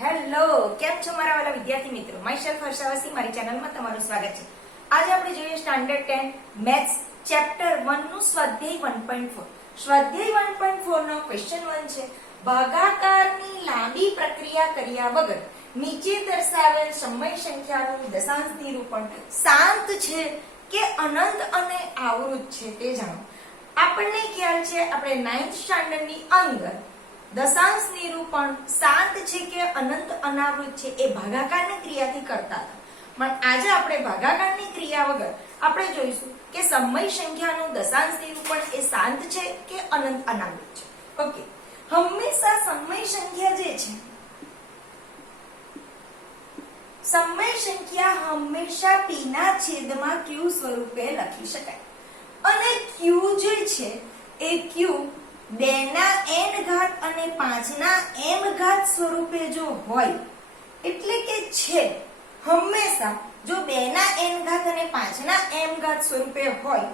Hello, કેમ છો મારા વાલા વિદ્યાર્થી મિત્રો? માયસેલ્ફ હર્ષાવસી, મારી ચેનલમાં તમારું સ્વાગત છે. આજે આપણે જોઈએ સ્ટાન્ડર્ડ 10 મેથ્સ ચેપ્ટર 1 નું સ્વાધ્યાય 1.4. સ્વાધ્યાય 1.4 નો ક્વેશ્ચન 1 છે. ભાગાકારની લાંબી પ્રક્રિયા કર્યા વગર નીચે દર્શાવેલ સમય સંખ્યાનું દશાંશ નિરૂપણ શાંત છે કે અનંત અને આવૃત છે તે જાણો. આપણને ખ્યાલ છે આપણે 9th સ્ટાન્ડર્ડની અંદર દશાંશ નિરૂપણ શાંત છે કે અનંત અનાવૃત છે એ ભાગાકારની ક્રિયાથી કરતા હતા. પણ આજે આપણે ભાગાકારની ક્રિયા વગર આપણે જોઈશું કે સમય સંખ્યાનું દશાંશ નિરૂપણ એ શાંત છે કે અનંત અનાવૃત છે. ઓકે, હંમેશા સમય સંખ્યા જે છે, સમય સંખ્યા હંમેશા p ના છેદમાં q સ્વરૂપે લખી શકાય. અને q જે છે એ q 2 ના n ઘાત અને 5 ના m ઘાત સ્વરૂપે જો હોય, એટલે કે છેદ હંમેશા જો 2 ના n ઘાત અને 5 ના m ઘાત સ્વરૂપે હોય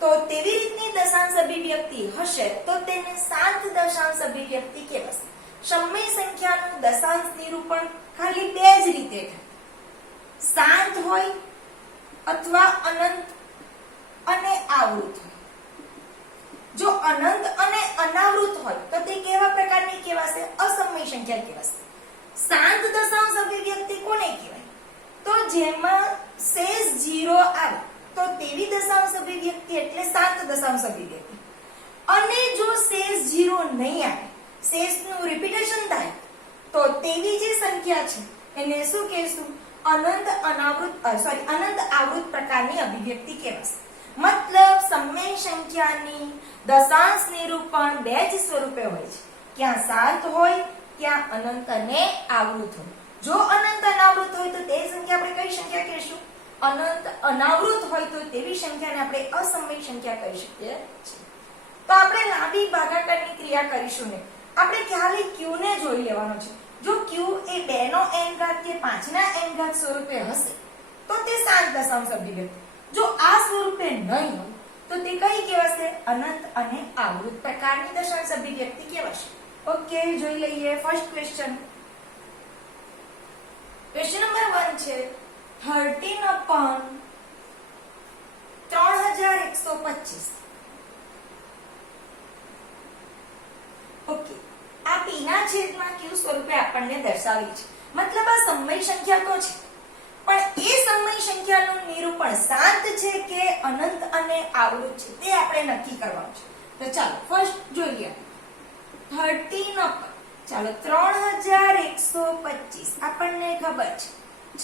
તો તેવી રીતની દશાંશ અભિવ્યક્તિ હશે તો તેને શાંત દશાંશ અભિવ્યક્તિ કહેવાશે. સમય સંખ્યાનું દશાંશ નિરૂપણ ખાલી બે જ રીતે થાય, શાંત હોય અથવા અનંત અને આવૃત હોય. જો અનંત અને અનાવૃત હોય તો તે કેવા પ્રકારની કહેવાશે? અસમય સંખ્યા કહેવાશે. શાંત દશાંશ અભિવ્યક્તિ કોને કહેવાય? તો જેમાં શેષ 0 આવે તો તેવી દશાંશ અભિવ્યક્તિ એટલે શાંત દશાંશ અભિવ્યક્તિ. અને જો શેષ 0 નહીં આવે, શેષનું રિપીટેશન થાય તો તેવી જે સંખ્યા છે એને શું કહેશું? અનંત આવૃત પ્રકારની અભિવ્યક્તિ કહેવાશે. મતલબ સમય સંખ્યાની દશાંશ નિરૂપણ બે જ સ્વરૂપે હોય છે, ક્યાં શાંત હોય ક્યાં અનંત અને આવૃત હોય. જો અનંત અનાવૃત હોય તો તે સંખ્યા આપણે કઈ સંખ્યા કહીશું? અનંત અનાવૃત હોય તો તેવી સંખ્યાને આપણે અસમય સંખ્યા કહી શકીએ છીએ. તો આપણે લાંબી ભાગાકારની ક્રિયા કરીશું ને, આપણે ખાલી q ને જોઈ લેવાનો છે. જો q એ 2 નો n ઘાત કે 5 ના n ઘાત સ્વરૂપે હશે તો તે શાંત દશાંશ અભિવ્યક્તિ. જો આ સ્વરૂપે નહીં હોય તો તે કઈ કહેવાશે? અનંત અને આવૃત પ્રકારની દશાંશ અભિવ્યક્તિ કહેવાશે. ઓકે, જોઈ લઈએ ફર્સ્ટ ક્વેશ્ચન. ક્વેશ્ચન નંબર 1 છે 13/3125. ઓકે, આ p ના છેદમાં q સ્વરૂપે આપણને દર્શાવી છે. મતલબ આ સમય સંખ્યા તો છે, પણ એ સમય સંખ્યાનું નિરૂપણ શાંત છે કે અનંત અને આવૃત છે તે આપણે નક્કી કરવાનું છે. તો ચાલો ફર્સ્ટ જોઈએ. 3125 આપણને ખબર છે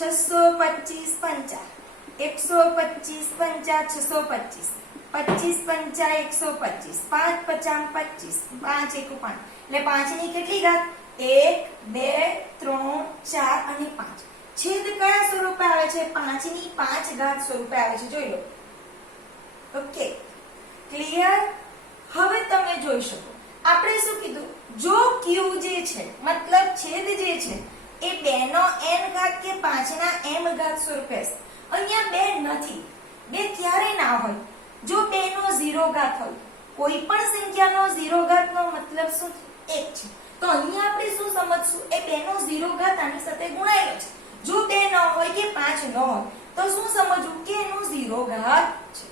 625 પંચા 125 પંચા 625 25 પંચા 125 5 પંચા 25 5 1 5 એટલે 5 ની કેટલી ઘાત? 1 2 3 4 અને 5. છેદ કયા સ્વરૂપે આવે છે? 5 ની 5 ઘાત સ્વરૂપે આવે છે. જોઈ લો. Okay, clear? હવે તમે જોઈ શકો આપણે શું કીધું? જો q જે છે મતલબ છેદ જે છે એ 2 નો n ઘાત કે 5 ના m ઘાત સ્વરૂપે છે. અહીંયા 2 નથી. 2 ક્યારે ના હોય? જો 2 નો 0 ઘાત હોય. કોઈ પણ સંખ્યાનો 0 ઘાત નો મતલબ શું? 1 છે. તો અહીંયા આપણે શું સમજશું? એ 2 નો 0 ઘાત આની સાથે ગુણાયેલો છે. જો 2 ન હોય કે 5 ન હોય તો શું સમજવું? કે એનો 0 ઘાત છે.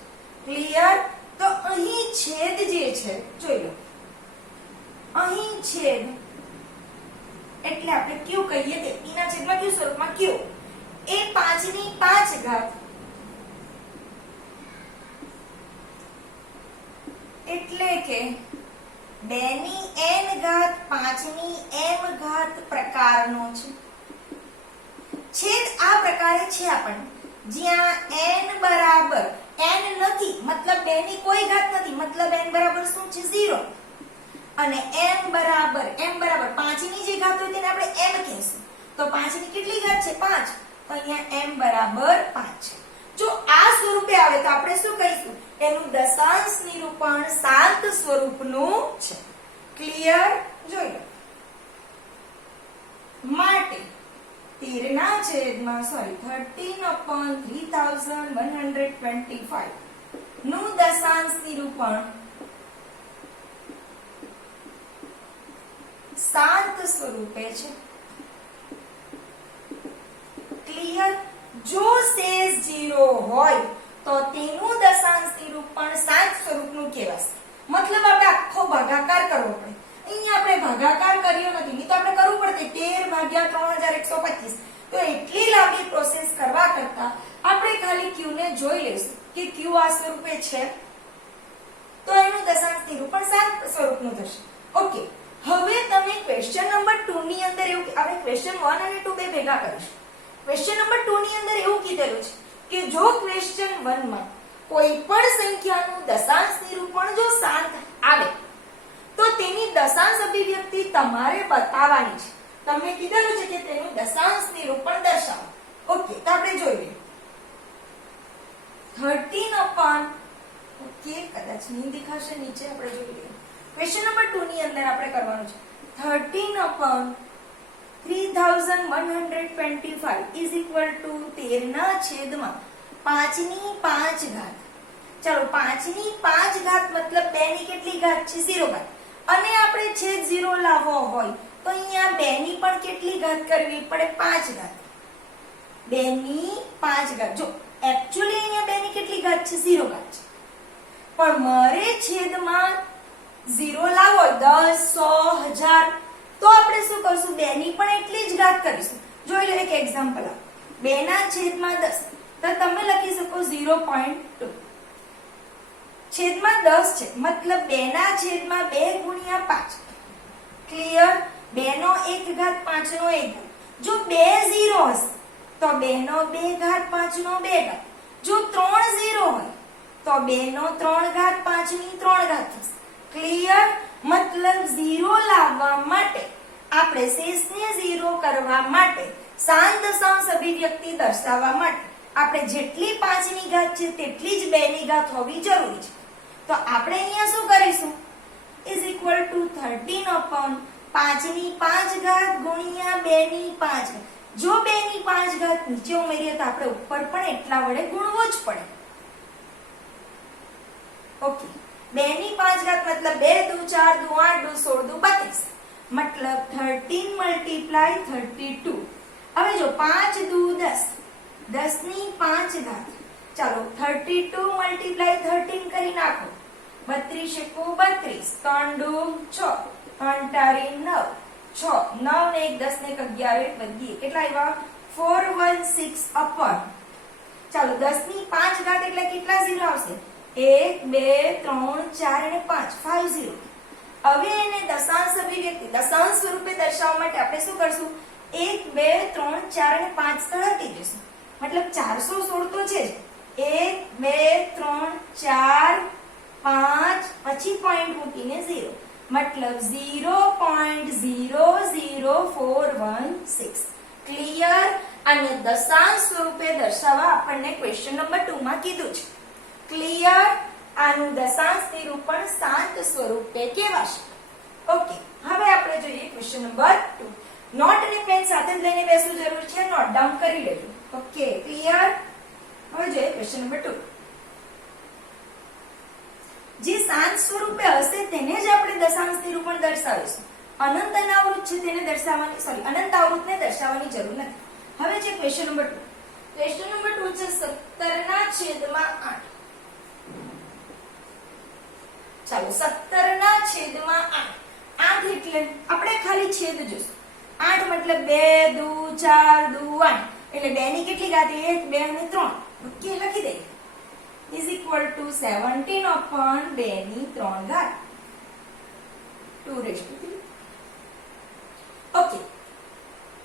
ક્લિયર? તો અહીં છેદ જે છે જોઈ લો, અહીં છેદ એટલે આપણે q કહીએ તે p ના છેદમાં q સ્વરૂપમાં q એ 5 ની 5 ઘાત એટલે કે 2 ની n ઘાત 5 ની m ઘાત પ્રકારનો છે. છેદ આ પ્રકારે છે આપણને, જ્યાં n બરાબર n નથી મતલબ 2 ની કોઈ ઘાત નથી, મતલબ n બરાબર શું છે? 0. અને m બરાબર 5 ની જે ઘાત હોય તેને આપણે m કહીશું. તો 5 ની કેટલી ઘાત છે? 5. તો અહીંયા m બરાબર 5 છે. જો આ સ્વરૂપે આવે તો આપણે શું કહીશું? એનું દશાંશ નિરૂપણ શાંત સ્વરૂપનું છે. ક્લિયર? જોઈ લો. માટે 13/3125 નું દશાંશ નિરૂપણ શાંત સ્વરૂપે છે. જો શેષ 0 હોય તો તેનું દશાંશની રૂપ પણ શાંત સ્વરૂપનું કહેવાશે. મતલબ આપણે આખો ભાગાકાર કરવો પડે. અહીંયા આપણે ભાગાકાર કર્યો નથી, નહીં તો આપણે કરવું પડતે 13/3125. તો એટલી લાંબી પ્રોસેસ કરવા કરતા આપણે ખાલી q ને જોઈ લઈશું કે q આ સ્વરૂપે છે, તો એનું દશાંશની રૂપ પણ શાંત સ્વરૂપનું થશે. ઓકે, હવે તમે ક્વેશ્ચન નંબર 2 ની અંદર એવું, આપણે ક્વેશ્ચન 1 અને 2 બે ભેગા કરીશું. ક્વેશ્ચન નંબર 2 ની અંદર એવું કીધેલું છે કે જો ક્વેશ્ચન 1 માં કોઈ પણ સંખ્યાનું દશાંશ નિરૂપણ જો શાંત આવે તો તેની દશાંશ અભિવ્યક્તિ તમારે બતાવવાની છે. તમને કીધેલું છે કે તેનું દશાંશ નિરૂપણ દર્શાવો. ઓકે, તો આપણે જોઈ લઈએ. 13 upon, ઓકે કદાચ નહીં દેખાશે, નીચે આપણે જોઈ લઈએ. ક્વેશ્ચન નંબર 2 ની અંદર આપણે કરવાનું છે 13 upon 3125 is equal to 13 ના છેદમાં 5 ની 5 ઘાત. ચલો 5 ની 5 ઘાત મતલબ 2 ની કેટલી ઘાત છે? 0 ઘાત. અને આપણે છેદ 0 લાવવો હોય તો અહીંયા 2 ની પણ કેટલી ઘાત કરવી પડે? 5 ઘાત. 2 ની 5 ઘાત. જો એક્ચ્યુઅલી અહીંયા 2 ની કેટલી ઘાત છે? 0 ઘાત છે. પણ મારે છેદમાં 0 લાવો 10 100 1000 તો આપણે શું કરશું? 2 ની પણ એટલી જ ઘાત કરીશું. જોઈ લો એક એક્ઝામ્પલ આપો. 2 ના છેદમાં 10 તો તમે લખી શકો 0.2. છેદમાં 10 છે મતલબ 2 ના છેદમાં 2 ગુણ્યા 5. ક્લિયર? 2 નો 1 ઘાત 5 નો 1 ઘાત. જો 2 0 હશે તો 2 નો 2 ઘાત 5 નો 2 ઘાત. જો 3 0 હોય તો 2 નો 3 ઘાત 5 ની 3 ઘાત થશે. ક્લિયર? મતલબ 0 લાવવા માટે આપણે શેષને 0 કરવા માટે શાંત દશાંશ અભિવ્યક્તિ દર્શાવવા માટે આપણે જેટલી 5 ની ઘાત છે તેટલી જ 2 ની ઘાત હોવી જરૂરી છે. તો આપણે અહીંયા શું કરીશું? is equal to 13 upon 5 ની 5 ઘાત ગુણ્યા 2 ની 5 ઘાત. જો 2 ની 5 ઘાત નીચે ઉમેરીએ તો આપણે ઉપર પણ એટલા વડે ગુણવો જ પડે. ઓકે, 2 ની 5 ઘાત મતલબ 2 દુ 4 દુ 8 દુ 16 દુ 32 મતલબ 13 multiply 32. હવે જો 5 દુ 10 10 ની 5 ઘાત. ચાલો 32 multiply 13 કરી નાખો. 32 એકુ 32 3 દુ 6 3 તારી 9 6 9 ને 1 10 ને 11 વધીએ કેટલા આવ્યા? 416 upon. ચાલો 10 ની 5 ઘાત એટલે કેટલા ઝીરો આવશે? 1 2 3 4 અને 5 50. હવે એને દશાંશ અભિવ્યક્તિ દશાંશ સ્વરૂપે દર્શાવવા માટે આપણે શું કરશું? 1 2 3 4 અને 5 તો હટી જશે. મતલબ 416 તો છે જ. 1 2 3 4 5 પછી પોઈન્ટ મૂકીને 0 મતલબ 0.00416. ક્લિયર? અને દશાંશ સ્વરૂપે દર્શાવવા આપણને ક્વેશ્ચન નંબર 2 માં કીધું છે. ક્લિયર? આનું દશાંશ નિરૂપણ શાંત સ્વરૂપે કહેવાશે. ઓકે, હવે આપણે જોઈએ ક્વેશ્ચન નંબર 2. નોટ અને પેન સાથે જ લઈને બેસવું જરૂરી છે, નોટ ડાઉન કરી લેજો. Okay, clear? હવે જોઈએ ક્વેશ્ચન નંબર 2. જે શાંત સ્વરૂપે હશે તેને જ આપણે દશાંશ નિરૂપણ દર્શાવીશું. અનંત અનાવૃત છે તેને દર્શાવવાની અનંત આવૃતને દર્શાવવાની જરૂર નથી. હવે છે ક્વેશ્ચન નંબર 2. ક્વેશ્ચન નંબર 2 છે 17 ના છેદમાં 8. ચાલો 17 ના છેદમાં 8. 8 એટલે આપણે ખાલી છેદ જોઈશું. 8 મતલબ 2 દુ 4 દુ 8 એટલે 2 ની કેટલી ઘાત? 1 2 અને 3. ઓકે, લખી દઈએ. is equal to 17 upon 2 ની 3 ઘાત 2 raised to 3. ઓકે,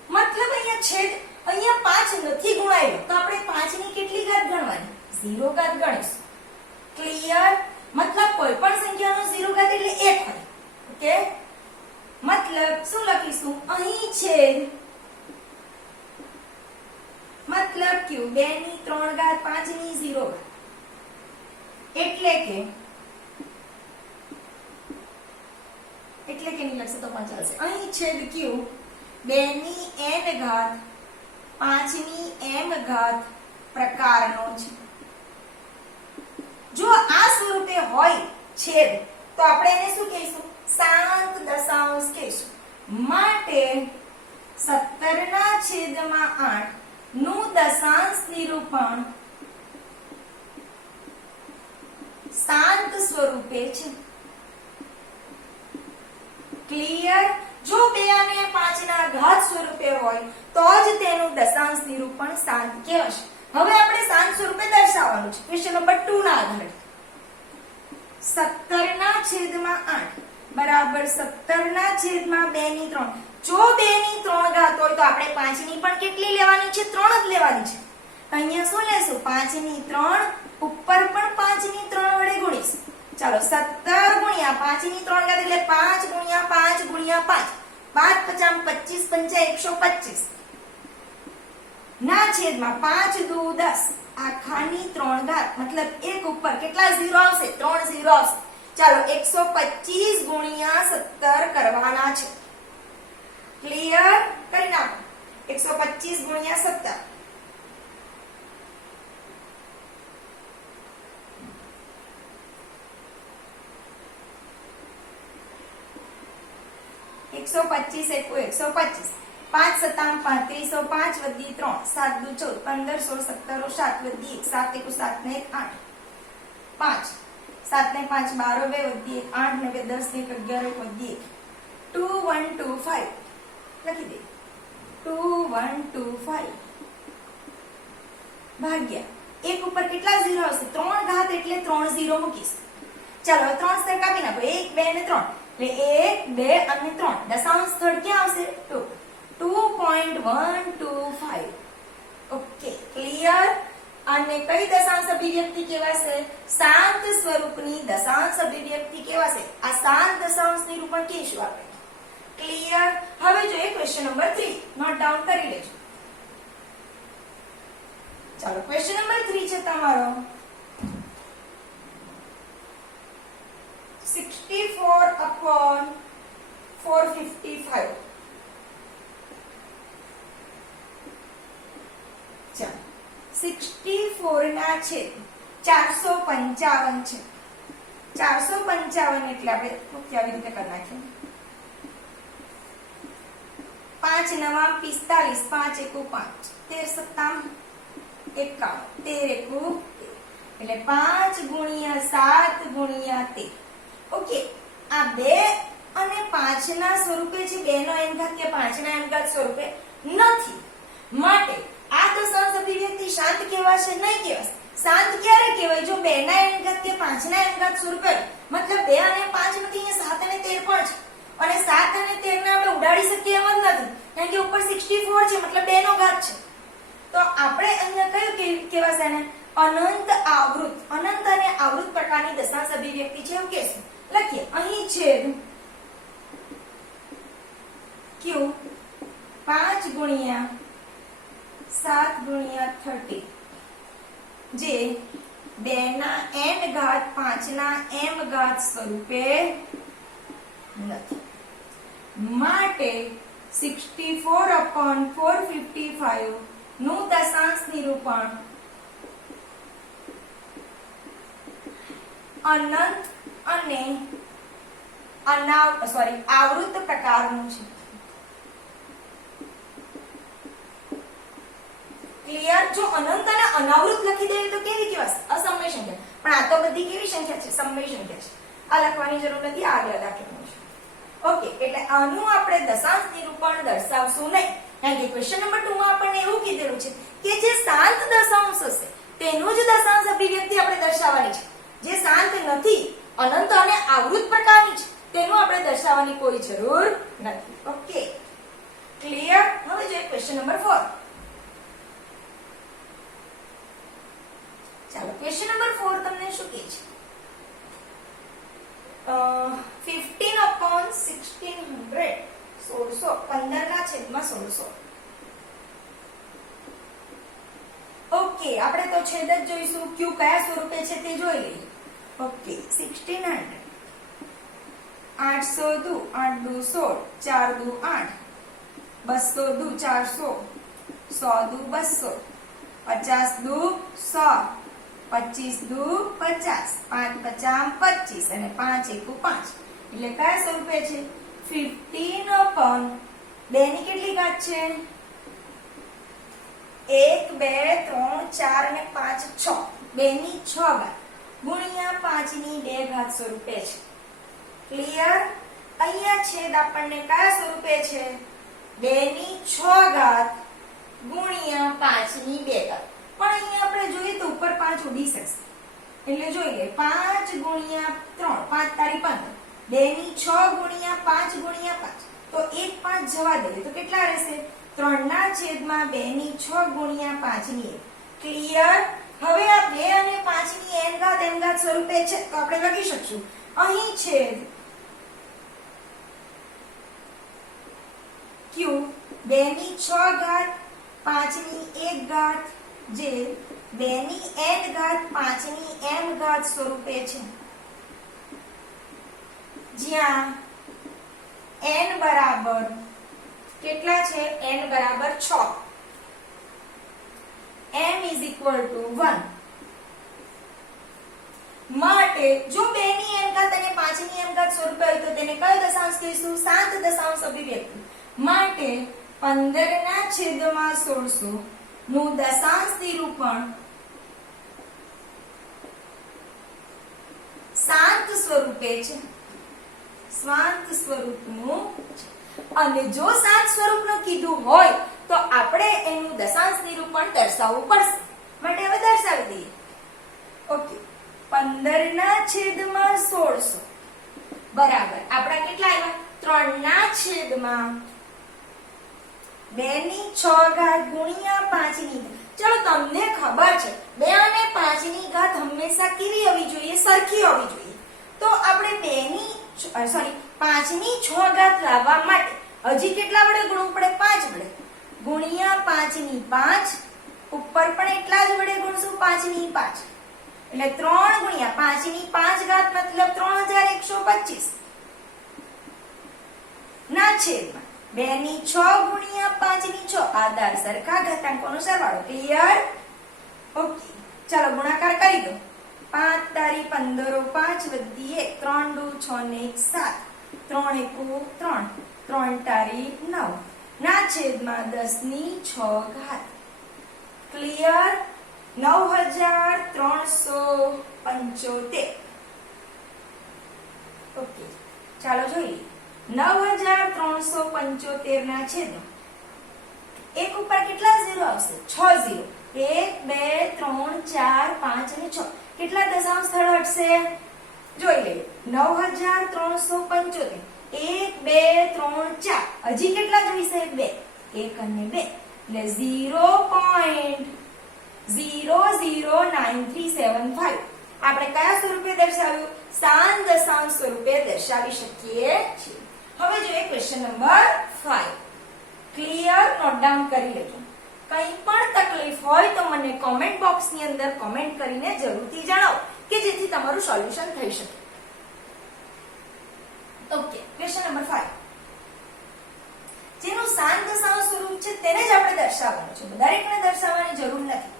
મતલબ અહીંયા છેદ અહીંયા 5 નથી ગુણાયો તો આપણે 5 ની કેટલી ઘાત ગણવાની? 0 ઘાત ગણીશું. ક્લિયર? મતલબ કોઈ પણ સંખ્યાનો 0 ઘાત એટલે 1 હોય. ઓકે, મતલબ શું લખીશું? અહીં છેદ મતલબ q 2 ની 3 ઘાત 5 ની 0 ઘાત એટલે કે નહીં લખશે તો પણ ચાલશે. અહીં છેદ q 2 ની n ઘાત 5 ની m ઘાત પ્રકારનો છે. જો આ સ્વરૂપે હોય છેદ તો આપણે એને શું કહીશું? શાંત દશાંશ કહીશું. માટે 17 ના છેદમાં 8 નું દશાંશ નિરૂપણ શાંત સ્વરૂપે છે. ક્લિયર? જો 2 અને 5 ના ઘાત સ્વરૂપે હોય તો જ તેનું દશાંશ નિરૂપણ શાંત કહેવાશે. હવે આપણે શાંત સ્વરૂપે દર્શાવવાનું છે. ક્વેશ્ચન નંબર 2 ના આધારે 17/8 બરાબર 17/2/3. જો 2/3 ઘાત હોય તો આપણે 5 ની પણ કેટલી લેવાની છે? 3 જ લેવાની છે. અહીંયા શું લેશું? 5/3 ઉપર પણ 5/3 વડે ગુણીશું. ચાલો 17 ગુણ્યા 5/3 ઘાત એટલે 5 ગુણ્યા 5 ગુણ્યા 5. 5 × 25 125 ના છેદમાં 5 દુ 10 આખાની 3 ઘાત મતલબ 1 ઉપર કેટલા ઝીરો આવશે? 3 ઝીરો આવશે. ચાલો 125 ગુણ્યા 17 કરવાના છે. ક્લિયર? કરી નાખો. 125 ગુણ્યા 17 125 એકુ 125 5 7 35 5 વધી 3 7 દુ 14 15 16 17 7 વધી 1 7 એકુ 7 ને 1 8 5 7 ને 5 12 2 વધી 1 8 ને 2 10 ને 11 વધી 1 2125 લખી દે. 2125 ભાગ્યા 1 ઉપર કેટલા ઝીરો આવશે? 3 ઘાત એટલે 3 ઝીરો મૂકીશ. ચાલો 3 સ્થળ કાપી નાખો. 1 2 ને 3 એટલે 1 2 અને 3. દશાંશ સ્થળ ક્યાં આવશે? 2.125. Okay, clear? અને કઈ દશાંશ અભિવ્યક્તિ કહેવાશે? શાંત સ્વરૂપની દશાંશ અભિવ્યક્તિ કહેવાશે. આ શાંત દશાંશ નિરૂપણ કહીશું આપણે. ક્લિયર? હવે જોઈએ ક્વેશ્ચન નંબર 3. નોટ ડાઉન કરી લેજો. ચાલો ક્વેશ્ચન નંબર 3 છે તમારો 64/455. ચાલો 64 ના છેદ 455 છે. 455 એટલે આપણે કેવી રીતે કરી નાખીએ? 5 9 45 5 એકુ 5 13 7 51 13 એકુ એટલે 5 ગુણ્યા 7 ગુણ્યા 13. ઓકે, આ 2 અને 5 ના સ્વરૂપે છે. 2 નો n ઘાત કે 5 ના n ઘાત સ્વરૂપે નથી. માટે આ દશાંશ અભિવ્યક્તિ શાંત કહેવાશે? નહીં કહેવાશે. શાંત ક્યારે કહેવાય? જો 2 ના n ઘાત કે 5 ના n ઘાત સ્વરૂપે મતલબ 2 અને 5 નથી, અહીંયા 7 અને 13 પણ છે. અને 7 અને 13 ને આપણે ઉડાડી શકીએ એમ જ નથી, કારણ કે ઉપર 64 છે મતલબ 2 નો ઘાત છે. તો આપણે અહીંયા કયું કહેવાશે? એને અનંત આવૃત, અનંત અને આવૃત પ્રકારની દશાંશ અભિવ્યક્તિ છે એવું કહેશું. લખીએ. અહીં છેદ q 5 ગુણ્યા 7 ગુણ્યા 30 જે 2 ના n ઘાત 5 ના m ઘાત સ્વરૂપે નથી. માટે 64/455 નું દશાંશ નિરૂપણ અનંત અને આવૃત પ્રકારનું છે. ક્લિયર? જો અનંત અને અનાવૃત લખી દઈએ તો કેવી કહેવાશે? અસમય સંખ્યા. પણ આ તો બધી કેવી સંખ્યા છે? સમય સંખ્યા છે. આ લખવાની જરૂર નથી, આગળ લખવાનું છે. ઓકે, એટલે આનું આપણે દશાંશ નિરૂપણ દર્શાવશું નહીં, કારણ કે ક્વેશ્ચન નંબર 2 માં આપણને એવું કીધેલું છે કે જે શાંત દશાંશ હશે તેનું જ દશાંશ અભિવ્યક્તિ આપણે દર્શાવવાની છે. જે શાંત નથી, અનંત અને આવૃત પ્રકારની છે, તેનું આપણે દર્શાવવાની કોઈ જરૂર નથી. Okay, clear? હવે જોઈએ ક્વેશ્ચન નંબર 4. ચાલો ક્વેશ્ચન નંબર 4 તમને શું કહે છે? 15/1600 15 ના છેદમાં 1600. ઓકે, આપણે તો છેદ જ જોઈશું. q કયા સ્વરૂપે છે તે જોઈ લઈએ. ઓકે, 1600 800 દુ 8 દુ 16 4 દુ 8 200 દુ 400 100 દુ 200 50 દુ 100 25 દુ 50 5 50 25 અને 5 એકુ 5 એટલે કયા સ્વરૂપે છે? 15/2 ની કેટલી ઘાત છે? 1 2 3 4 અને 5 6 2 ની 6 ઘાત ગુણ્યા 5 ની 2 ઘાત સ્વરૂપે છે. ક્લિયર? અહીંયા છેદ આપણને કયા સ્વરૂપે છે? 2 ની 6 ઘાત ગુણ્યા 5 ની 2 ઘાત. પણ અહીંયા આપણે જોઈએ તો ઉપર 5 ઉડી શકશે એટલે જોઈ લે 5 ગુણ્યા 3 5 તારી 15 2 ની 6 ગુણ્યા 5 ગુણ્યા 5 તો 1 5 જવા દઈએ તો કેટલા રહેશે? 3 ના છેદમાં 2 ની 6 ગુણ્યા 5 ની 1. ક્લિયર? હવે આ 2 અને 5 ની n ઘાત સ્વરૂપે છે તો આપણે લખી શકશું અહીં છેદ q 2 ની 6 ઘાત 5 ની 1 ઘાત જે 2 ની n ઘાત 5 ની m ઘાત સ્વરૂપે છે, જ્યાં n બરાબર કેટલા છે? n બરાબર 6, m is equal to 1. માટે જો 2 ની n ઘાત અને 5 ની m ઘાત સ્વરૂપે હોય તો તેને કયો દશાંશ કહીશું? 7 દશાંશ અભિવ્યક્તિ. માટે 15 ના છેદમાં 1600 નું દશાંશ નિરૂપણ શાંત સ્વરૂપે છે. શાંત સ્વરૂપનું અને જો શાંત સ્વરૂપનું કીધું હોય તો આપણે એનું દશાંશ નિરૂપણ દર્શાવવું પડશે. માટે હવે દર્શાવી દઈએ. ઓકે, 15 ના છેદમાં 1600 બરાબર આપણા કેટલા આવ્યા? 3 ના છેદમાં 2 ની 6 ઘાત ગુણ્યા 5 ની. ચલો તમને ખબર છે 2 અને 5 ની ઘાત હંમેશા કેવી હોવી જોઈએ? સરખી હોવી જોઈએ. તો આપણે 5 ની 6 ઘાત લાવવા માટે હજી કેટલા વડે ગુણવું પડે? 5 વડે. ગુણ્યા 5 ની 5 ઉપર પણ એટલા જ વડે ગુણશું 5 ની 5 એટલે 3 ગુણ્યા 5 ની 5 ઘાત મતલબ 3125 ના છેદમાં 2 ની 6 ગુણ્યા 5 ની 6 આધાર સરખા ઘાતાંકોનો સરવાળો. ક્લિયર? ઓકે, ચાલો ગુણાકાર કરી દો. 5 તારી 15 5 વધી 1 3 દુ 6 ને 1 7 3 એકુ 3 3 તારી 9 ના છેદમાં 10 ની 6 ઘાત. ક્લિયર? 9375. ઓકે, ચાલો જોઈએ 9375 ના છેદમાં એક ઉપર કેટલા ઝીરો આવશે? 6 ઝીરો. 1 2 3 4 5 અને 6 કેટલા દશાંશ સ્થળ હટશે? જોઈ લઈએ 9375 1 2 3 4 હજી કેટલા જોઈશે? 2 1 અને 2 એટલે 0.009375 આપણે કયા સ્વરૂપે દર્શાવ્યું? શાંત દશાંશ સ્વરૂપે દર્શાવી શકીએ છીએ. હવે જોઈએ question number 5. Clear? Note down કરી લેજો. કંઈ પણ તકલીફ હોય તો મને કોમેન્ટ બોક્સ ની અંદર કોમેન્ટ કરીને જરૂરથી જણાવો કે જેથી તમારું સોલ્યુશન થઈ શકે. ઓકે, ક્વેશ્ચન નંબર 5 જેનું શાંત દશાંશ સ્વરૂપ છે તેને જ આપણે દર્શાવવાનું છે. દરેકને દર્શાવવાની જરૂર નથી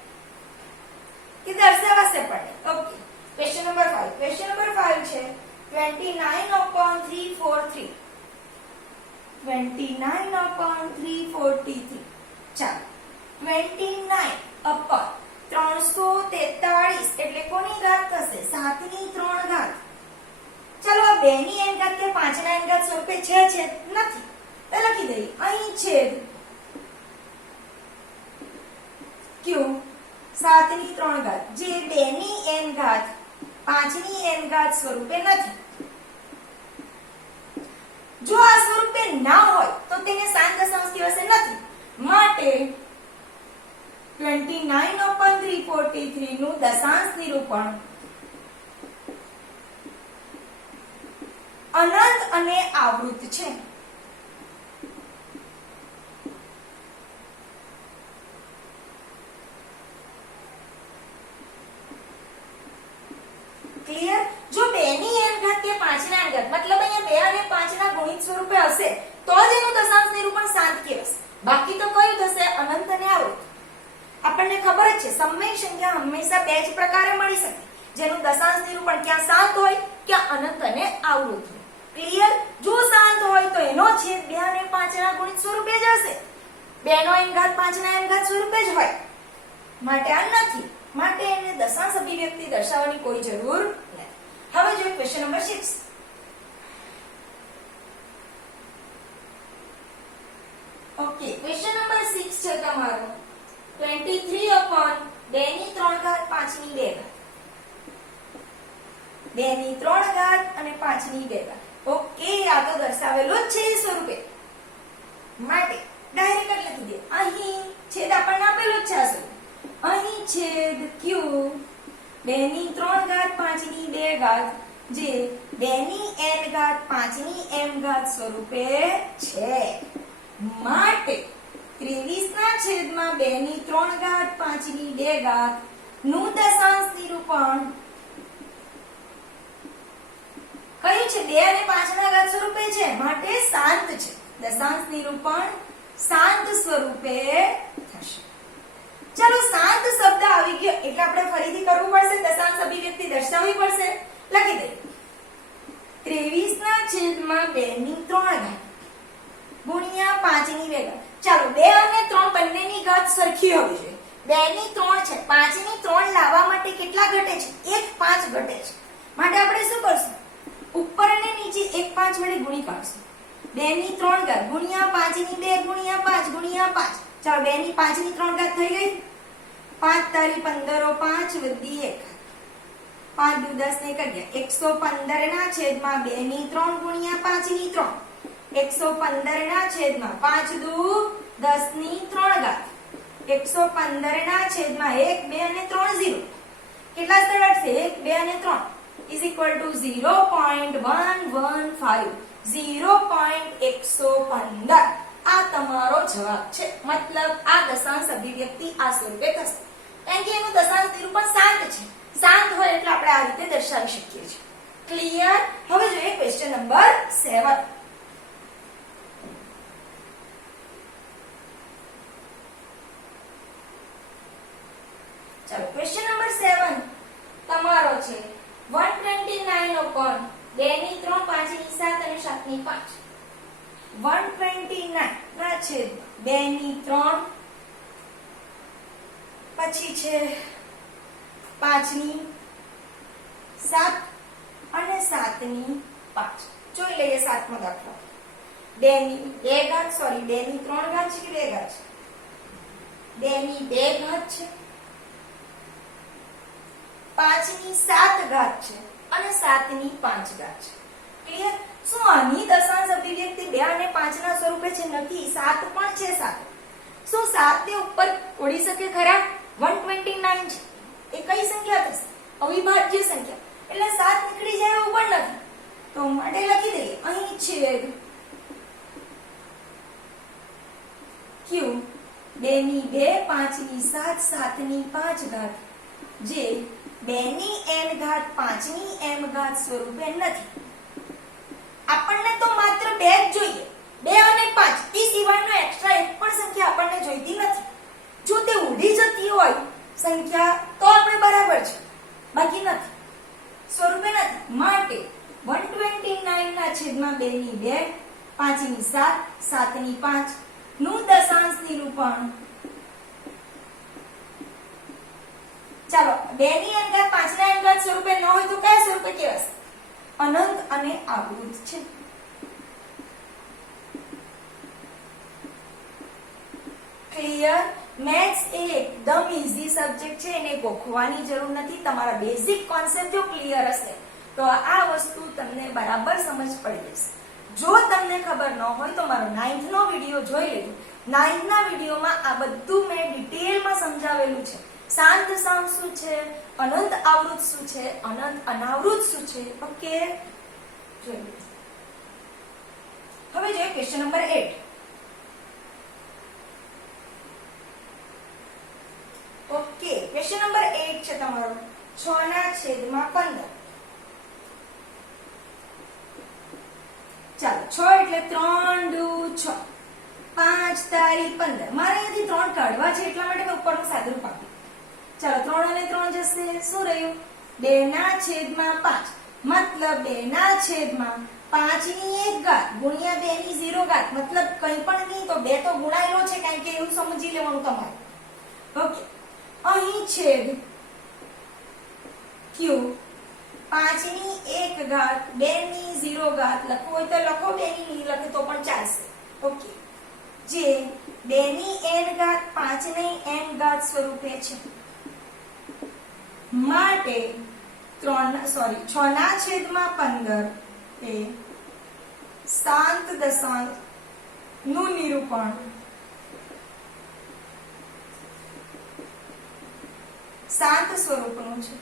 કે દર્શાવાશે પણ. Okay, question number 5. Question number 5 છે 29/343. 29/343. ચાલો 29/343 એટલે કોની ઘાત થશે? 7 ની 3 ઘાત. ચાલો આ 2 ની n ઘાત કે 5 ના n ઘાત સ્વરૂપે છે નથી તો લખી દઈએ અહીં છેદ q 7 ની 3 ઘાત જે 2 ની n ઘાત 5 ની n ઘાત સ્વરૂપે નથી. જો આ સ્વરૂપે ના હોય તો તેને શાંત દશાંશ કહેવાશે નથી. માટે 29/343 નું દશાંશ નિરૂપણ અનંત અને આવૃત છે. ક્લિયર? જો 2 ની n ઘાત કે 5 ના n ઘાત મતલબ અહીંયા 2 અને 5 ના ગુણિત સ્વરૂપે હશે તો જ એનું દશાંશ નિરૂપણ શાંત કહેવાશે. બાકી તો કયું થશે? અનંત અને આવૃત. આપણને ખબર જ છે સમય સંખ્યા હંમેશા બે જ પ્રકારે મળી શકે, જેનું દશાંશ નિરૂપણ ક્યાં શાંત હોય ક્યાં અનંત અને આવૃત હોય. ક્લિયર? જો શાંત હોય તો એનો છેદ 2 અને 5 ના ગુણિત સ્વરૂપે જ હશે. 2 નો n ઘાત 5 ના n ઘાત સ્વરૂપે જ હોય, માટે આ નથી, માટે એને દશાંશ અભિવ્યક્તિ દર્શાવવાની કોઈ જરૂર નથી. હવે જોઈએ question number 6. Okay, question number 6 છે તમારો 23/2 ની 3 ઘાત 2 ની 3 ઘાત અને 5 ની 2 ઘાત. ઓકે, આ તો દર્શાવેલું જ છે એ સ્વરૂપે, માટે ડાયરેક્ટ લખી દે. અહીં છેદ આપણને આપેલું જ છે આ સ્વરૂપ. અહીં છેદ q 2 ની 3 ઘાત 5 ની 2 ઘાત જે 2 ની n ઘાત 5 ની m ઘાત સ્વરૂપે છે, માટે 23 ના છેદમાં 2 ની 3 ઘાત 5 ની 2 ઘાત નું દશાંશ નિરૂપણ કયું છે? 2 અને 5 ના ઘાત સ્વરૂપે છે, માટે શાંત છે. દશાંશ નિરૂપણ શાંત સ્વરૂપે થશે. ચલો, શાંત શબ્દ આવી ગયો એટલે આપણે ફરીથી કરવું પડશે, દશાંશ અભિવ્યક્તિ દર્શાવવી પડશે. લખી દઈએ 23 ના છેદમાં 2 ની 3 ઘાત ગુણ્યા 5 ની 2 ઘાત. ચાલો, 2 અને 3 બંનેની ઘાત સરખી હોવી જોઈએ. 2 ની 3 છે, 5 ની 3 લાવવા માટે કેટલા ઘટે છે? 1 5 ઘટે છે, માટે આપણે શું કરશું? ઉપર અને નીચે 1 5 વડે ગુણી કાઢશું. 2 ની 3 ઘાત ગુણ્યા 5 ની 2 ગુણ્યા 5 ગુણ્યા 5. ચાલો, 2 ની 5 ની 3 ઘાત થઈ ગઈ. 5 તારી 15 5 વધી 1 5 દુ 10 ને 115 ના છેદમાં 2 ની 3 ગુણ્યા 5 ની 3. 115 ના છેદમાં 5 દુ 10 ની 3 ઘાત. 115 ના છેદમાં 1 2 અને 3 0. કેટલા સ્થળ આવશે? 1 2 અને 3 is equal to 0.115. 0.115 આ તમારો જવાબ છે. મતલબ આ દશાંશ અભિવ્યક્તિ આ સ્વરૂપે થશે, કારણ કે એનું દશાંશ નિરૂપણ શાંત છે. શાંત હોય એટલે આપણે આ રીતે દર્શાવી શકીએ છીએ. ક્લિયર? હવે જોઈએ ક્વેશ્ચન નંબર 7. ચાલો, ક્વેશ્ચન નંબર 7 તમારો છે 129/2 ની 3 5 ની 7 અને 7 ની 5. 129 ના છેદ 2 ની 3 પછી છે 5 ની 7 અને 7 ની 5. જોઈ લઈએ સાતમો દાખલો. 2 ની 2 ઘાત, સોરી 2 ની 3 ઘાત છે કે 2 ઘાત છે? 2 ની 2 ઘાત છે, 5 ની 7 ઘાત છે અને 7 ની 5 ઘાત છે. ક્લિયર? શું આની દશાંશ અભિવ્યક્તિ 2 અને 5 ના સ્વરૂપે છે? નથી, 7 પણ છે. 7 શું 7 ને ઉપર ઓળી શકે ખરા? 129 છે, એ કઈ સંખ્યા થશે? અવિભાજ્ય સંખ્યા, એટલે 7 નીકળી જાય એવું પણ નથી, તો માટે લખી દઈએ અહીં છેદ q 2 ની 2 5 ની 7 7 ની 5 ઘાત જે 2 ની n ઘાત 5 ની m ઘાત સ્વરૂપે નથી. આપણને તો માત્ર 2 જ જોઈએ, 2 અને 5. એ સિવાયનો એક્સ્ટ્રા એક પણ સંખ્યા આપણને જોઈતી નથી. જો તે ઉડી જતી હોય સંખ્યા તો આપણે બરાબર છે, બાકી નથી, સ્વરૂપે નથી. માટે 129 ના છેદમાં 2 ની 2 5 ની 7 7 ની 5 નું દશાંશ નિરૂપણ. ચાલો, 2 ની n ઘાત 5 ના n ઘાત સ્વરૂપે ન હોય તો કયા સ્વરૂપે કહેવાશે? અનંત અને આવૃત છે. ક્લિયર? મેથ્સ એ એકદમ ઈઝી સબ્જેક્ટ છે, એને ગોખવાની જરૂર નથી. તમારા બેઝિક કોન્સેપ્ટ જો ક્લિયર હશે તો આ વસ્તુ તમને બરાબર સમજ પડી જશે. જો તમને ખબર ન હોય તો મારો 9th નો વિડિયો જોઈ લેજો. 9th ના વિડિયોમાં આ બધું મેં ડિટેલમાં સમજાવેલું છે. શાંત સામ શું છે, અનંત આવૃત શું છે, અનંત અનાવૃત શું છે. ઓકે, જોઈએ. હવે જોઈએ question number 8. Okay, question number 8 છે તમારો 6 ના છેદમાં 15. ચાલો, 6 એટલે 3 દુ 6 5 તારી 15. મારે અહીંયાથી 3 કાઢવા છે એટલા માટે મેં ઉપરનું સાદુરૂપ આપ્યું. ચાલો, 3 અને 3 જશે, શું રહ્યું? 2 ના છેદમાં 5, મતલબ 2 ના છેદમાં 5 ની 1 ઘાત ગુણ્યા 2 ની 0 ઘાત મતલબ કંઈ પણ નહીં તો 2 તો ગુણાયેલો છે કારણ કે એવું સમજી લેવાનું તમારે. ઓકે, અહીં છેદ q 5 ની 1 ઘાત 2 ની 0 ઘાત લખવું હોય તો લખો, 2 ની નહીં લખે તો પણ ચાલશે. ઓકે, જે 2 ની n ઘાત 5 ની n ઘાત સ્વરૂપે છે માટે 6/15 એ શાંત દશાંશ નું નિરૂપણ શાંત સ્વરૂપનું છે.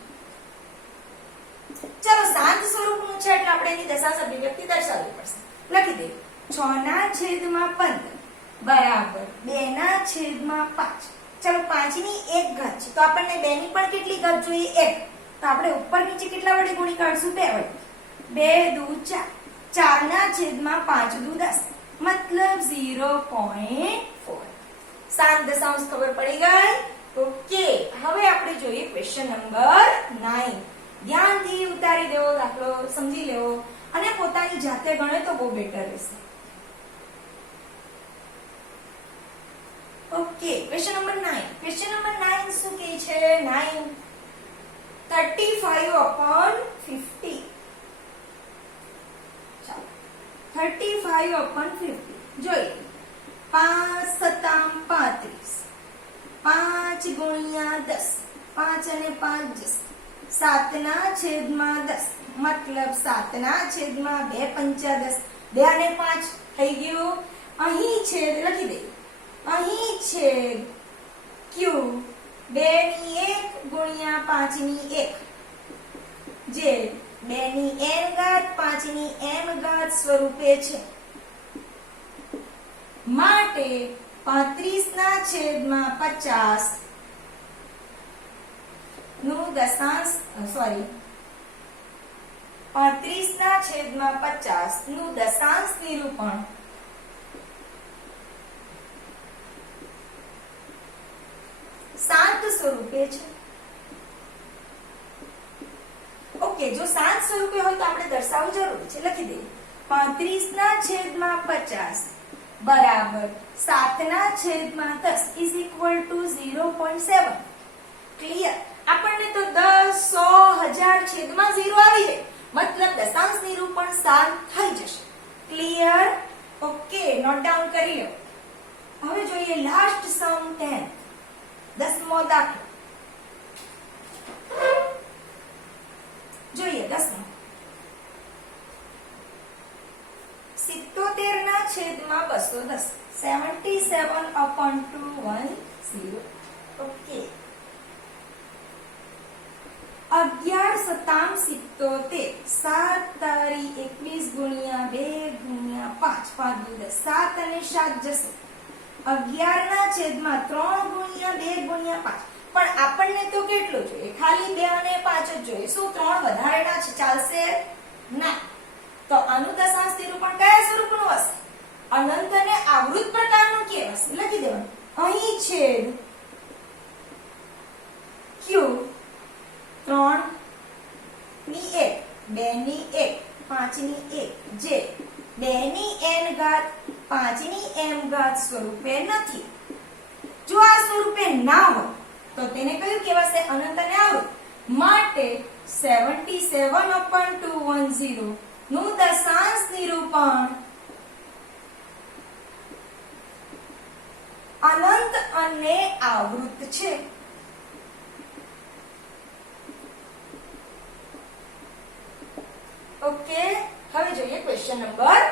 ચલો, શાંત સ્વરૂપનું છે એટલે આપણે એની દશાંશ અભિવ્યક્તિ દર્શાવવી પડશે. લખી દે 6/15 બરાબર 2/5. ચલો, 5 ની 1 ઘાત છે તો આપણને 2 ની પણ કેટલી ઘાત જોઈએ? 1. તો આપણે ઉપર નીચે કેટલા વડે ગુણી કાઢશું? 2 વડે. 2 દુ 4, 4/5 દુ 10 મતલબ 0.4. શાંત દશાંશ ખબર પડી ગઈ? ઓકે, હવે આપણે જોઈએ ક્વેશ્ચન નંબર 9. ધ્યાનથી ઉતારી દેવો, દાખલો સમજી લેવો અને પોતાની જાતે ગણે તો બહુ બેટર રહેશે. Okay, question number 9. Question number 9 શું કહે છે? 9 35/50. 35/50 જોઈએ. 5 સત્તામ 35, 5 ગુણ્યા 10, 5 અને 5 જશે 7/10 મતલબ 7/2 પંચા 10, 2 અને 5 થઈ ગયું. અહીં છેદ લખી દે. અહીં છેદ q 2 ની 1 ગુણ્યા 5 ની 1 જે 2 ની n ઘાત 5 ની m ઘાત સ્વરૂપે છે માટે 35/50 નું દશાંશ 35/50 નું દશાંશ નિરૂપણ શાંત સ્વરૂપે છે. ઓકે, જો શાંત સ્વરૂપે હોય તો આપણે દર્શાવવું જરૂરી છે. લખી દઈએ 35/50 બરાબર 7/10 ઇઝ ઇક્વલ ટુ 0.7. ક્લિયર? આપણને તો 10, 100, 1000 છેદમાં 0 આવી જાય મતલબ દશાંશ નિરૂપણ શાંત થઈ જશે. ક્લિયર? ઓકે, નોટ ડાઉન કરી લો. હવે જોઈએ લાસ્ટ સમ 10, 10મો દાખલો. જોઈએ 10મો. 77/210 77/210. ઓકે, 11 સત્તામ 77, 7 તારી 21 ગુણ્યા 2 ગુણ્યા 5, 5 દુ 10, 7 અને 7 જશે 11/3 ગુણ્યા 2 ગુણ્યા 5. પણ આપણને તો કેટલું જોઈએ? ખાલી 2 અને 5 જ જોઈએ. શું 3 વધારેના છે? ચાલશે ના. તો આનું દશાંશ નિરૂપણ કયા સ્વરૂપનું હશે? અનંત અને આવૃત પ્રકારનું કહેવાશે. લખી દેવાનું. અહીં છેદ q 3 ની 1, 2 ની 1, 5 ની 1 જે 2 ની n ઘાત 5 ની m ઘાત સ્વરૂપે નથી. જો આ સ્વરૂપે ના હોય તો તેને કયું કહેવાશે? અનંત અને આવૃત. માટે 77/210 નું દશાંશ નિરૂપણ અનંત અને આવૃત છે. ઓકે, હવે જોઈએ ક્વેશ્ચન નંબર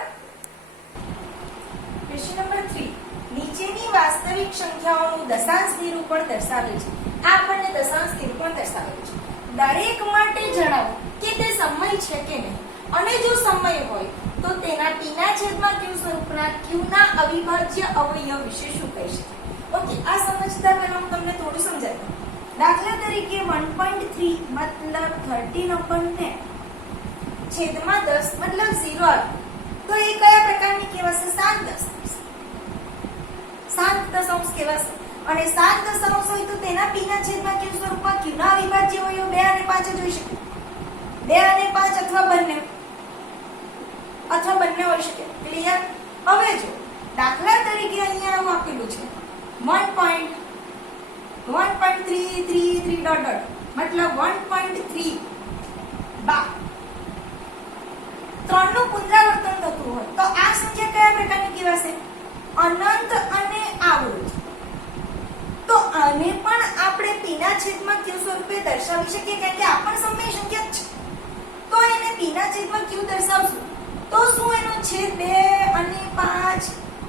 3. નીચેની વાસ્તવિક સંખ્યાઓનું દશાંશ નિરૂપણ દર્શાવે છે. આ આપણને દશાંશ નિરૂપણ દર્શાવે છે. દરેક માટે જણાવો કે તે સમય છે કે નહીં અને જો સમય હોય તો તેના t ના છેદમાં q સ્વરૂપના q ના અવિભાજ્ય અવયવ વિશે શું કહી શકાય? ઓકે, આ સમજતા પહેલા હું તમને થોડું સમજાવું. દાખલા તરીકે 1.3 મતલબ 13/10 છેદમાં 10 મતલબ 0 આવે તો એ કયા પ્રકારની કહેવાશે? શાંત દશાંશ. શાંત દશાંશ કહેવાશે. અને શાંત દશાંશ હોય તો તેના p ના છેદમાં q સ્વરૂપમાં q ના અવિભાજ્ય અવયવ 2 અને 5 જ હોઈ શકે. 2 અને 5 અથવા બંને. અથવા બંને હોઈ શકે. ક્લિયર? હવે જો દાખલા તરીકે અહીંયા આવું આપેલું છે 1.333 ડોટ ડોટ મતલબ 1.3 બાર 3 નું પુનરાવર્તન થતું હોય તો આ સંખ્યા કયા પ્રકારની કહેવાશે? અનંત અને આવૃત. તો આને પણ આપણે p ના છેદમાં q સ્વરૂપે દર્શાવી શકીએ કારણ કે આ પણ સમય સંખ્યા જ છે. તો એને p ના છેદમાં q દર્શાવશું તો શું એનો છેદ 2 અને 5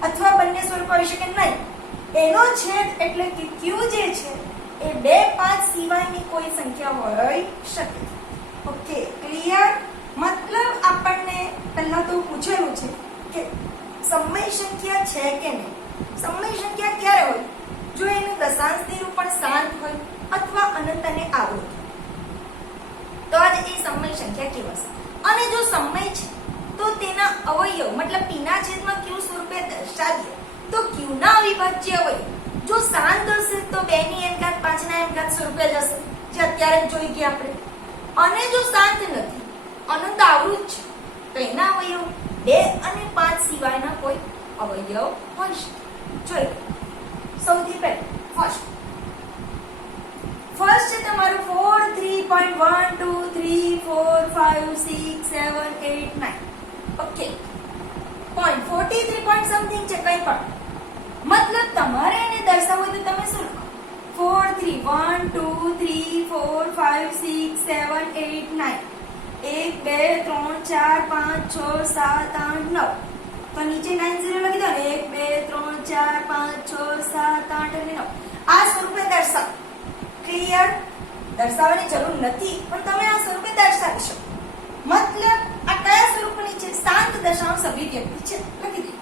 અથવા બંને સ્વરૂપ હોઈ શકે? નહીં. એનો છેદ એટલે કે q જે છે એ 2 5 સિવાયની કોઈ સંખ્યા હોઈ શકે. Okay, clear? મતલબ આપણને પહેલા તો પૂછેલું છે કે સમય સંખ્યા છે કે નહીં. સમય સંખ્યા ક્યારે હોય? જો એનું દશાંશ નિરૂપણ શાંત હોય અથવા અનંત અને આવૃત તો જ એ સમય સંખ્યા કહેવાશે. અને જો સમય છે તો તેના અવયવ મતલબ p ના છેદમાં q સ્વરૂપે દર્શાવીએ તો q ના અવિભાજ્ય અવયવ જો શાંત હશે તો 2 ની n ઘાત 5 ના n ઘાત સ્વરૂપે જ હશે જે અત્યારે જ જોઈ ગયા આપણે. અને જો શાંત નથી અનંત આવૃત છે તો એના અવયવ 2 અને 5 સિવાયના કોઈ અવયવ હોઈ શકે. જોઈએ સૌથી પહેલા ફર્સ્ટ છે તમારું 4 3.1 2 3 4 5 6 7 8 9. ઓકે, પોઈન્ટ 43 પોઈન્ટ સમથિંગ છે કંઈ પણ. મતલબ તમારે એને દર્શાવવું તો તમે શું લખો? 4 3 1 2 3 4 5 6 7 8 9 1 2 3 4 5 6 7 8 9 તો નીચે 9 0 લખી દો ને 1 2 3 4 5 6 7 8 અને 9 આ સ્વરૂપે દર્શાવો. ક્લિયર? દર્શાવવાની જરૂર નથી પણ તમે આ સ્વરૂપે દર્શાવી શકો. મતલબ આ કયા સ્વરૂપની છે? શાંત દશાંશ અભિવ્યક્તિ છે. લખી દે.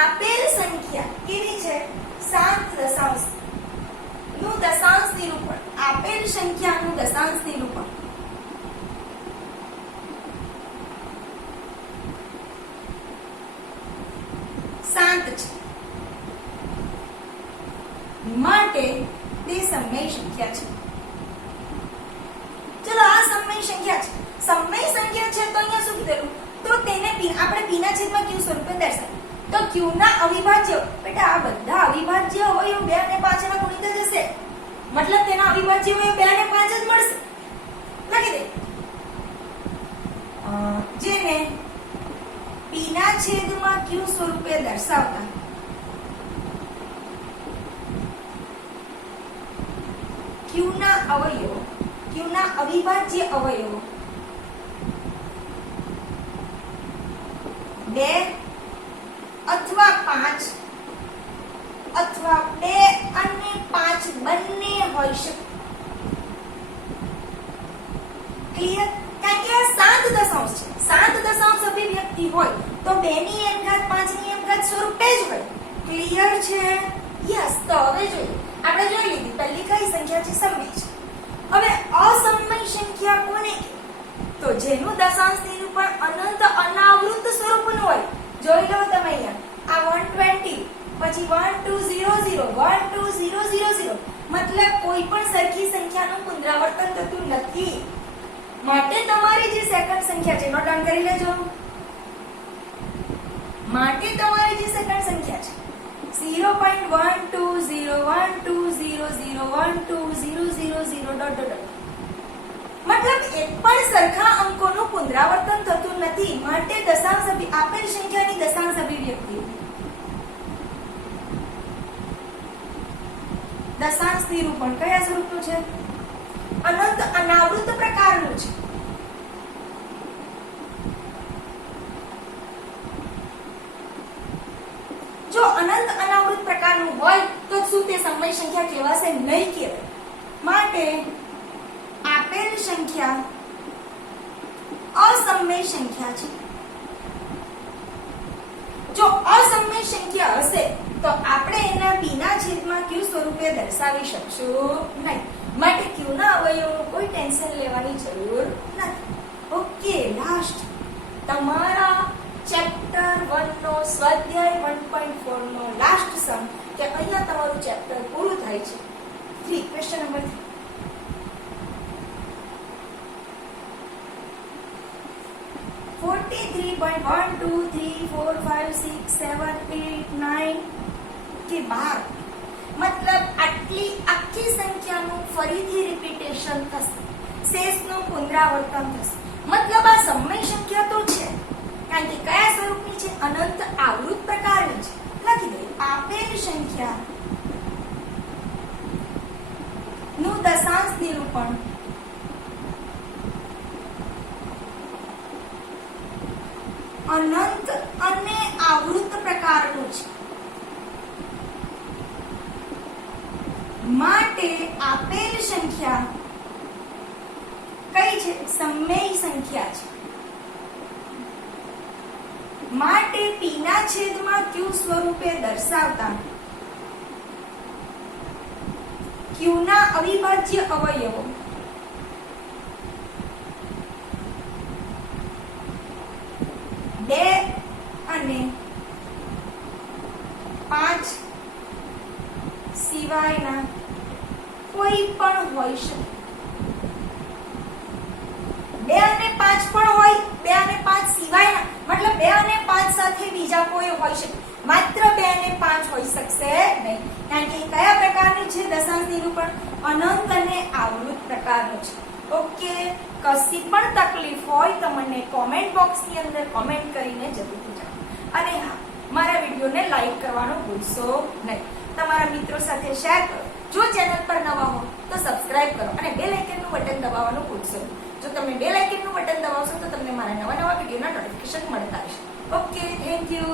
આપેલ સંખ્યા કેવી છે? શાંત દશાંશ નું દશાંશ નિરૂપણ. આપેલ સંખ્યાનું દશાંશ નિરૂપણ શાંત છે માટે તે સમય સંખ્યા છે. ચલો આ સમય સંખ્યા છે. સમય સંખ્યા છે તો અહીંયા શું કીધેલું? તો તેને આપણે p ના છેદમાં q સ્વરૂપે દર્શાવીએ તો q ના અવિભાજ્ય બેટા આ બધા અવિભાજ્ય અવયવ 2 અને 5 ના ગુણિત જ હશે. મતલબ તેના અવિભાજ્ય અવયવ 2 અને 5 જ મળશે. લખી દે. જેને p ના છેદમાં q સ્વરૂપે દર્શાવતા q ના અવયવો q ના અવિભાજ્ય અવયવો 2 અથવા 5 અથવા 2 અને 5 બંને હોઈ શકે. ક્લિયર? કારણ કે આ શાંત દશાંશ છે. શાંત દશાંશ અભિવ્યક્તિ હોય તો 2 ની n ઘાત 5 ની n ઘાત સ્વરૂપે જ હોય. ક્લિયર છે? યસ. તો હવે જોઈએ. આપણે જોઈ લીધી પહેલી કઈ સંખ્યા છે? સમય છે. હવે અસમય સંખ્યા કોને? તો જેનું દશાંશ નિરૂપણ અનંત અનાવૃત સ્વરૂપનું હોય. જોઈ લો તમે અહીંયા આ 120 પછી 1200 12000 મતલબ કોઈ પણ સરખી સંખ્યાનું પુનરાવર્તન થતું નથી. માટે તમારી જે સેકન્ડ સંખ્યા છે નોટ ડાઉન કરી લેજો. માટે તમારી જે સેકન્ડ સંખ્યા છે 0.120120012000 મતલબ એક પણ સરખા અંકોનું પુનરાવર્તન થતું નથી. માટે દશાંશ આપેલ સંખ્યાની દશાંશ અભિવ્યક્તિ દશાંશ નિરૂપણ કયા સ્વરૂપનું છે? અનંત અનાવૃત પ્રકારનું છે. જો અનંત અનાવૃત પ્રકારનું હોય તો શું તે સમય સંખ્યા કહેવાશે? નહીં કહેવાય. માટે આપેલ સંખ્યા અસમય સંખ્યા છે. જો અસમય સંખ્યા હશે તો આપણે એના p ના છેદમાં q સ્વરૂપે દર્શાવી શકશું નહીં. માટે q ના અવયવોનું કોઈ ટેન્શન લેવાની જરૂર નથી. ઓકે, લાસ્ટ તમારા ચેપ્ટર 1 નો સ્વાધ્યાય 1.4 નો લાસ્ટ સમ કે અહીંયા તમારું ચેપ્ટર પૂરું થાય છે. 3 ક્વેશ્ચન નંબર 3 43.1 2 3 4 5 6 7 8 9 કે 12 મતલબ આટલી આખી સંખ્યાનું ફરીથી રિપીટેશન થશે, શેષનું પુનરાવર્તન થશે. મતલબ આ સમય સંખ્યા તો છે, કારણ કે કયા સ્વરૂપની છે? અનંત આવૃત પ્રકારની છે. લખી દઈએ આપેલ સંખ્યા નું દશાંશ નિરૂપણ અનંત અને આવૃત પ્રકારનું છે, માટે આપેલ સંખ્યા કઈ છે? સમય સંખ્યા છે. માટે p ના છેદમાં q સ્વરૂપે દર્શાવતા q ના અવિભાજ્ય અવયવો બે અને 5 સિવાયના કોઈ પણ હોઈ શકે. 2 અને 5 પણ હોય, 2 અને 5 સિવાયના મતલબ 2 અને 5 સાથે બીજા કોઈ હોઈ શકે, માત્ર 2 અને 5 હોઈ શકશે નહીં. કારણ કે કયા પ્રકારની છે? દશાંશ નિરૂપણ અનંત અને આવૃત પ્રકારનું છે. ઓકે, કશી પણ તકલીફ હોય તો મને કોમેન્ટ બોક્સની અંદર કોમેન્ટ કરીને જરૂરથી જણાવો. અને હા, મારા વિડીયોને લાઈક કરવાનું ભૂલશો નહીં. તમારા મિત્રો સાથે શેર કરો. જો ચેનલ પર નવા હો તો સબસ્ક્રાઇબ કરો અને બેલ આઇકનનું બટન દબાવવાનું ભૂલશો નહીં. જો તમે બેલ આઇકનનું બટન દબાવશો તો તમને મારા નવા વિડીયોના નોટિફિકેશન મળતા રહેશે. Okay, thank you.